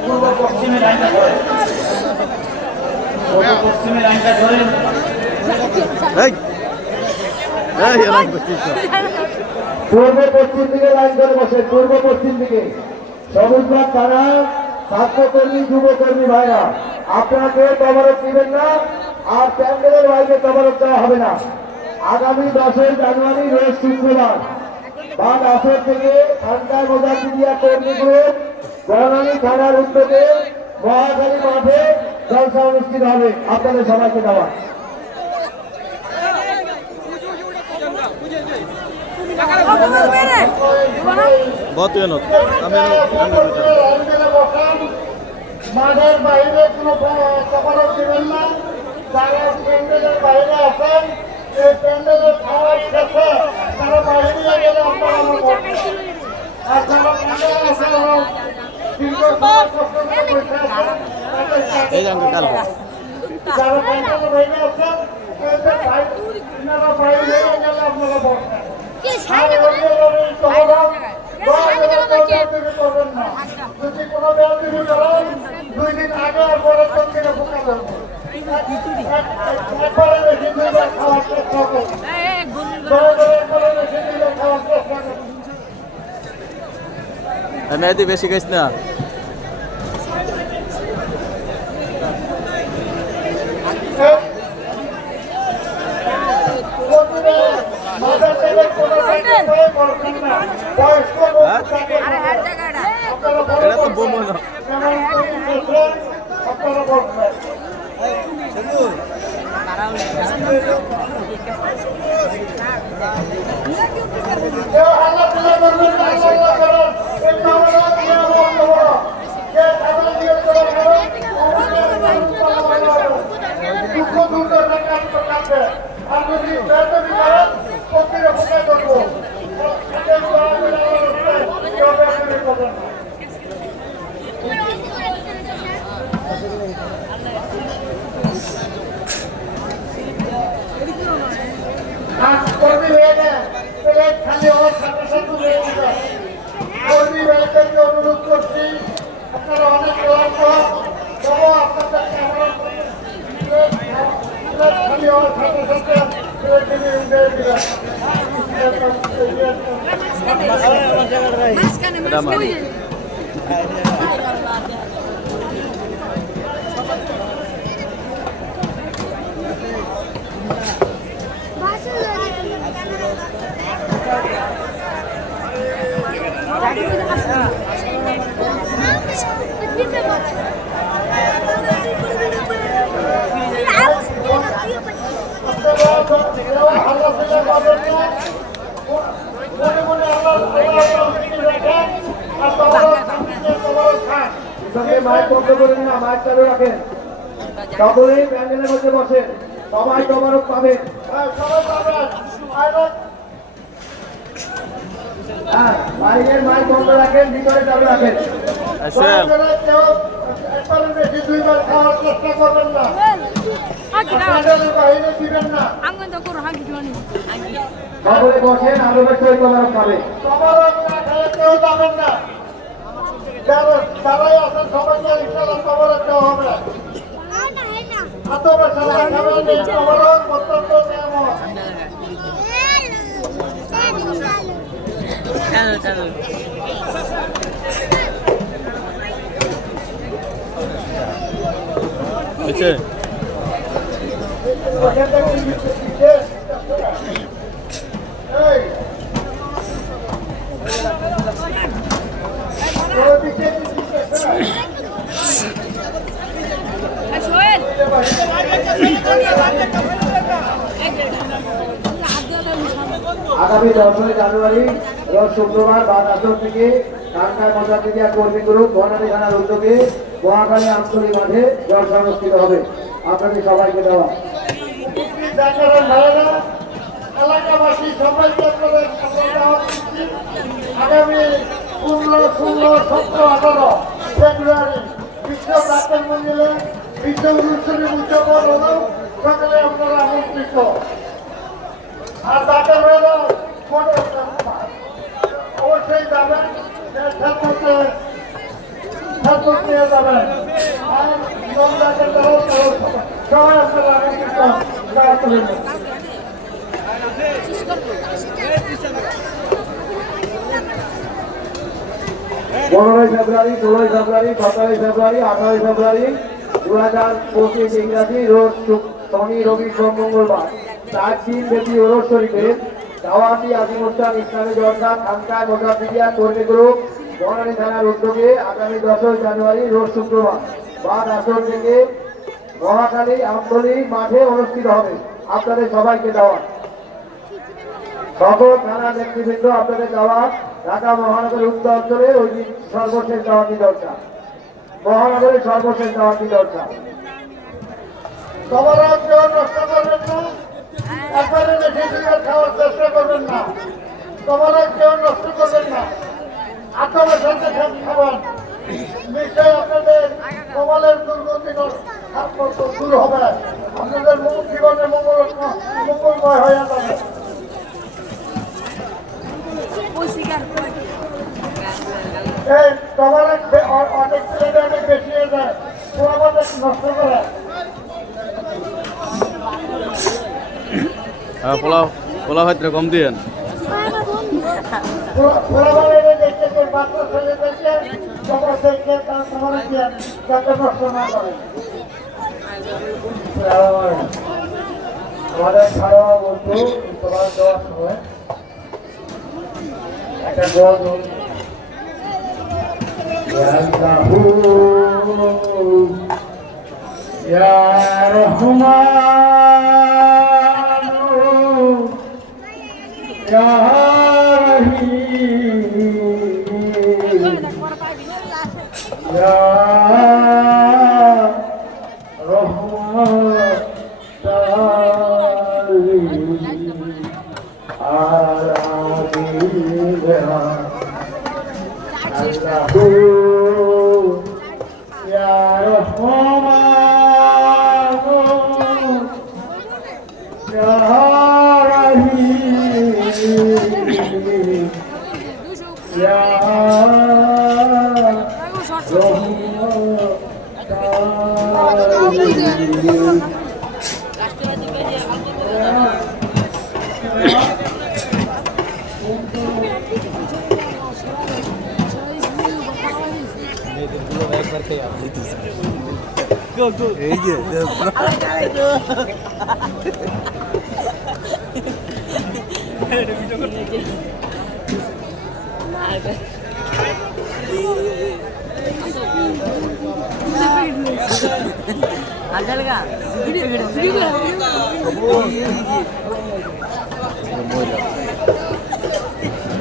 পূর্ব পশ্চিমে ধরে ধরে দিকে লাইন করে বসে, পূর্ব পশ্চিম দিকে। সবুজবাগ তারা ছাত্রকর্মী যুবকর্মী ভাইরা। আপনাকে তবারক দিবেন না, আর প্যান্ডেলের বাইরে তবারক দেওয়া হবে না। আগামী দশই জানুয়ারি, রোজ শুক্রবার। বাদ আসর থেকে ঠান্ডা মোজাকিরিয়া কর্মী গ্রুপ বনানী থানার উদ্যোগে মহাকালী মাঠে জলসা অনুষ্ঠিত হবে। আপনাদের সবাইকে দেওয়া আমি এনো মাঠের বাইরে কোনো খবর দেবেন না। যারা প্যান্ডেলের বাইরে আছেন এই প্যান্ডেলের খাওয়ার শেষে তারা বাইরে গেলে আপনারা আমার। আর যারা প্যান্ডেলে আছেন, যারা প্যান্ডেলের বাইরে আছেন আপনারা বাইরে গেলে আপনারা বলবেন। মেহেদি বেশি গাইছ না। মাথা থেকে কোনো এটা তো বোমো না আপনারা বসবেন। কেউ আল্লাহ তুলে ধরবেন না, আল্লাহ আল্লাহ করেন। এই কামনা দিয়ে বন্ধ করো। যে কামনা দিয়ে চলে গেল, দুঃখ দুর্দশা কাজ করতে আর যদি বেয়াদবি করেন, প্রতিটা বোকা ধরবো। এদের দয়া করে আমার উপরে কেউ বেয়াদবি করবেন না। আর কর্মী হয়ে যায় প্লেট খালি হওয়ার সাথে সাথে হয়ে যায় কর্মী ভাইদেরকে অনুরোধ করছি আপনারা অনেক ক্লান্ত তবু আপনাদের ক্যামেরা প্লেট খালি হওয়ার সাথে সাথে প্লেট কিনে দিয়ে দিবেন এটা আমার আল্লাহ ফিরে পাবেন না মনে মনে আল্লাহ আল্লাহ রাখেন আর তোমার তোমার খান মাইক না মাইক চালু রাখেন। সকলেই প্যান্ডেলের মধ্যে বসেন সবাই তবারক পাবেন সবাই পাবেন। হ্যাঁ বাইরের মাইক বন্ধ রাখেন ভিতরে চালু রাখেন। বেশি খাওয়ার চেষ্টা করবেন না। সকলে বসেন আলোকের সহিত তবারক পাবেন তবারক না খেলে কেউ যাবেন না। যারা যারাই আছেন সবাইকে ইনশাআল্লাহ তবারক দেওয়া হবে। অত্যন্ত নিয়ামত হয়েছে আগামী দশই জানুয়ারি, রোজ শুক্রবার বাদ আসর থেকে কানকায় মজাকিরিয়া কর্মী গ্রুপ, বনানী থানার উদ্যোগে মহাকালী আঞ্চলিক মাঠে জলসা অনুষ্ঠিত হবে। আপনাদের সবাইকে দেওয়া। আগামী আঠারো মন্দিরে আর তাকে পনেরোই ফেব্রুয়ারি, ষোলোই ফেব্রুয়ারি, সতেরোই ফেব্রুয়ারি, আঠারোই ফেব্রুয়ারি দু হাজার পঁচিশ ইংরাজি রোজ শনি, রবি সোম, মঙ্গলবার। চার দিন ব্যাপী ওরস শরীফে দাওয়াতি আজিম অনুষ্ঠান ইসলামী জর্দা খানকা মোজাফিরিয়া কর্মী গ্রুপ বনানী থানার উদ্যোগে আগামী দশই জানুয়ারি, রোজ শুক্রবার। বাদ আসর থেকে মহাখালী আমতলী মাঠে অনুষ্ঠিত হবে। আপনাদের সবাইকে দেওয়া সকল থানা নেতৃবৃন্দ, আপনাদের দেওয়া ঢাকা মহানগরের উত্তর অঞ্চলে ওই সর্বশেষ দাওয়াতি দরজা। মহানগরের সর্বশেষ দাওয়াতি দরজা। সবার নষ্ট করবেন একবারে বেশি সিগারেট খাওয়ার চেষ্টা করবেন না তোমার কেউ নষ্ট করবেন না। আপনাদের সাথে খাবার। নিশ্চয় আপনাদের কপালের দুর্গতি দূর হবে। আপনাদের জীবনে মঙ্গল, মঙ্গলময় হয়ে যাবে। অনেক ছেলেদের অনেক বেশি হয়ে যায়। নষ্ট করে। পোলাও পোলাও হয়তো কম দিয়েন ওরা- ওরা বলে যে দেখতে তোর বাচ্চা ছেলেদেরকে তোমার দেখতে তারা তোমার দিয়ে যাতে নষ্ট না করে আমাদের খাওয়া বলতো তোমার দেওয়ার সময় একটা দোয়া দোয়া يا يا رحمن يا ചെയ്യാം go, go. Ella, no.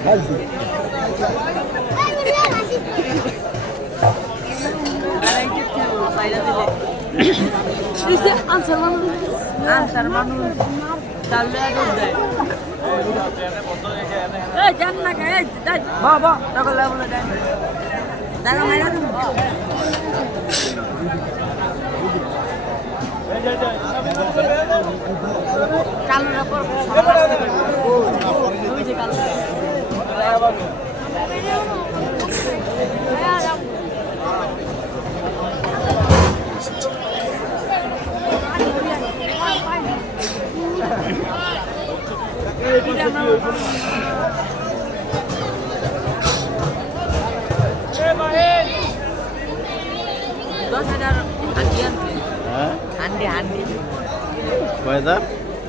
Algo. যে আনসার মানুষ আনসার মানুষ চালু আগে দেয়। এই জান না কে? যাই বাবা টাকা লাগলে যাই টাকা মাইরা দিন চালু না পর ওই দশ হাজার হান্ডি হান্ডি কয় হাজার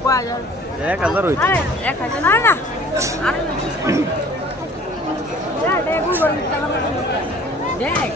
কয় হাজার এক হাজার আরে এক হাজার না না আরে দেখ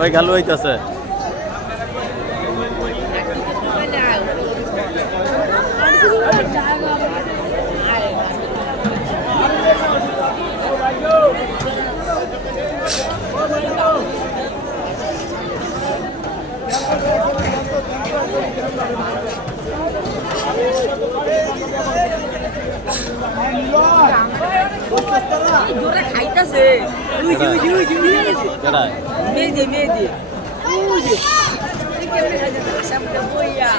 ওই গালু হইতেছে Lord. জোরে খাইতাছে। মেয়েদি মেয়ে সামনে বইয়া।